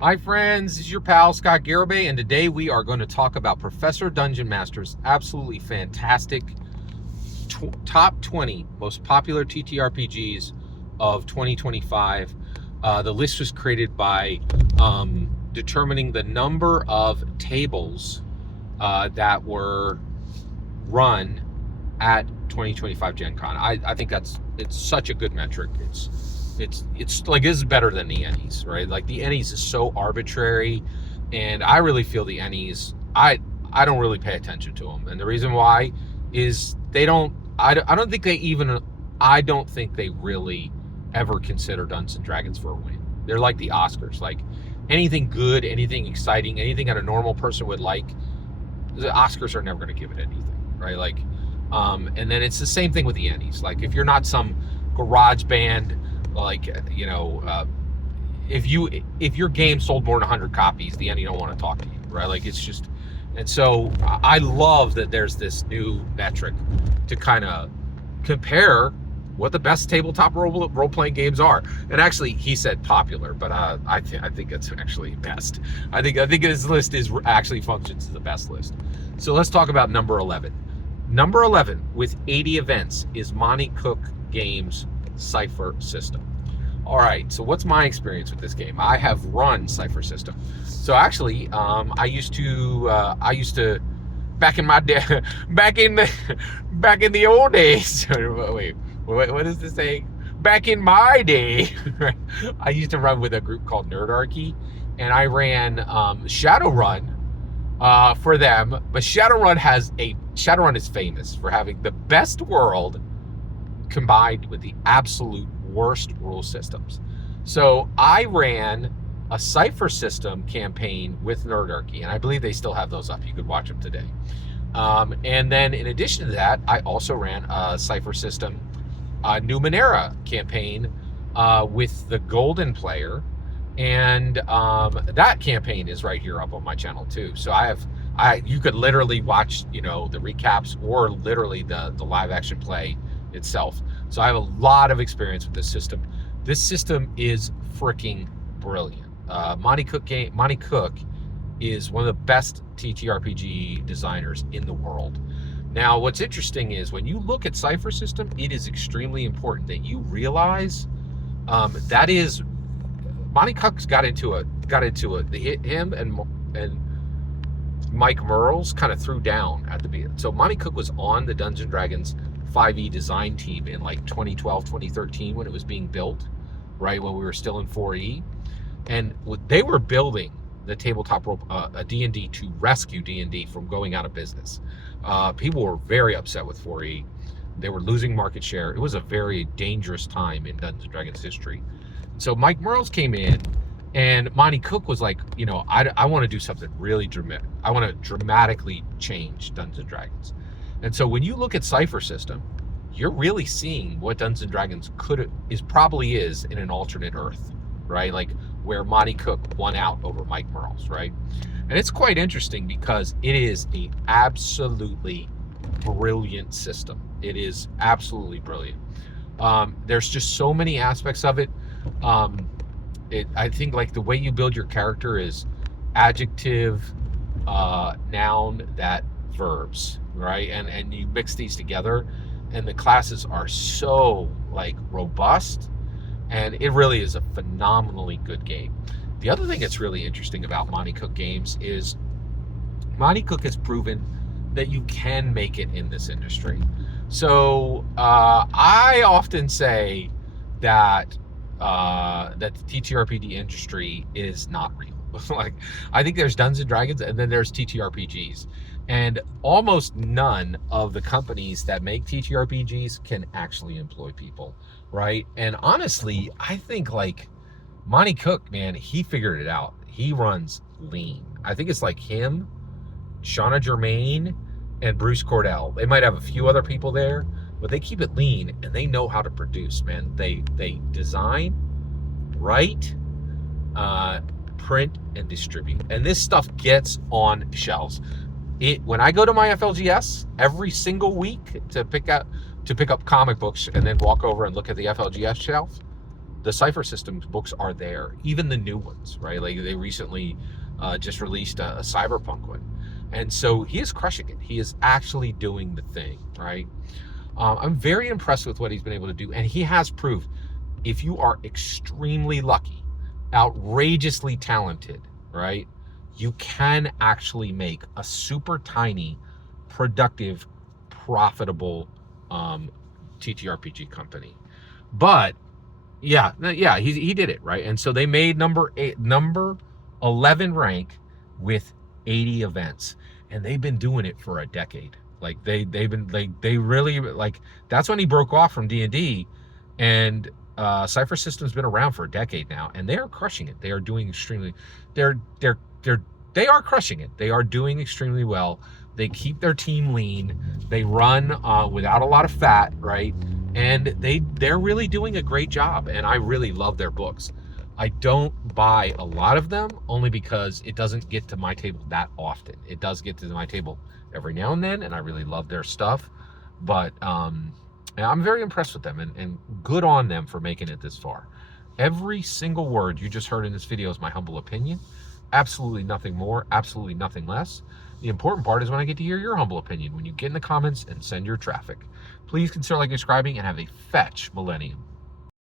Hi friends, this is your pal Scott Garibay, and today we are going to talk about Professor Dungeon Master's absolutely fantastic top 20 most popular TTRPGs of 2025. The list was created by determining the number of tables that were run at 2025 Gen Con. I think it's such a good metric. It's like, this is better than the Ennies, right? Like, the Ennies is so arbitrary, and I really feel the Ennies, I don't really pay attention to them, and the reason why is I don't think they really ever consider Dungeons and Dragons for a win. They're like the Oscars. Like, anything good, anything exciting, anything that a normal person would like, the Oscars are never going to give it anything, right? Like, and then it's the same thing with the Ennies. Like, if you're not some garage band, like, if your game sold more than 100 copies, the Ennie don't want to talk to you, right? Like, it's just, and so I love that there's this new metric to kind of compare what the best tabletop role-playing games are. And actually, he said popular, but I think it's actually best. I think his list actually functions as the best list. So let's talk about number 11. Number 11 with 80 events is Monte Cook Games' Cypher system. All right, so what's my experience with this game? I have run Cypher system. So actually, I used to back in my day, back in the old days. Wait, what is this saying? Back in my day, I used to run with a group called Nerdarchy, and I ran Shadowrun for them. But Shadowrun is famous for having the best world combined with the absolute worst rule systems. So I ran a Cypher system campaign with Nerdarchy, and I believe they still have those up. You could watch them today. And then in addition to that, I also ran a Cypher system Numenera campaign with the Golden Player, and that campaign is right here up on my channel too. So you could literally watch, the recaps or literally the live action play itself. So I have a lot of experience with this system. This system is freaking brilliant. Monte Cook is one of the best TTRPG designers in the world. Now, what's interesting is when you look at Cypher system, it is extremely important that you realize that is Monte Cook's got into it. Him and Mike Merles kind of threw down at the beginning. So Monte Cook was on the Dungeons and Dragons 5e design team in like 2012, 2013 when it was being built, right, when we were still in 4e. And they were building the tabletop D&D to rescue D&D from going out of business. People were very upset with 4e. They were losing market share. It was a very dangerous time in Dungeons & Dragons history. So Mike Merles came in, and Monte Cook was like, I want to do something really dramatic. I want to dramatically change Dungeons & Dragons. And so when you look at Cypher system, you're really seeing what Dungeons & Dragons probably is in an alternate Earth, right? Like, where Monte Cook won out over Mike Merles, right? And it's quite interesting because it is a absolutely brilliant system. It is absolutely brilliant. There's just so many aspects of it. I think, like, the way you build your character is adjective, noun, that verbs, right? And you mix these together, and the classes are so, like, robust, and it really is a phenomenally good game. The other thing that's really interesting about Monte Cook Games is Monte Cook has proven that you can make it in this industry. So I often say that the TTRPG industry is not real. Like, I think there's Dungeons and Dragons, and then there's TTRPGs, and almost none of the companies that make TTRPGs can actually employ people, right? And honestly, I think, like, Monte Cook, man, he figured it out. He runs lean. I think it's like him, Shauna Germain, and Bruce Cordell. They might have a few other people there, but they keep it lean, and they know how to produce, man. They design, write, print, and distribute. And this stuff gets on shelves. When I go to my FLGS every single week to pick up comic books and then walk over and look at the FLGS shelf, the Cypher Systems books are there, even the new ones, right? Like they recently just released a cyberpunk one. And so he is crushing it. He is actually doing the thing, right? I'm very impressed with what he's been able to do. And he has proved, if you are extremely lucky, outrageously talented, right, you can actually make a super tiny, productive, profitable TTRPG company. But yeah, he did it, right? And so they made number 11 rank with 80 events, and they've been doing it for a decade. Like they've been like they really like that's when he broke off from D&D, and Cypher System's been around for a decade now, and they are crushing it. They are doing extremely they are crushing it. They are doing extremely well. They keep their team lean. They run without a lot of fat, right? And they're really doing a great job, and I really love their books. I don't buy a lot of them only because it doesn't get to my table that often. It does get to my table every now and then, and I really love their stuff. But I'm very impressed with them, and good on them for making it this far. Every single word you just heard in this video is my humble opinion. Absolutely nothing more, absolutely nothing less. The important part is when I get to hear your humble opinion, when you get in the comments and send your traffic. Please consider liking, subscribing, and have a fetch millennium.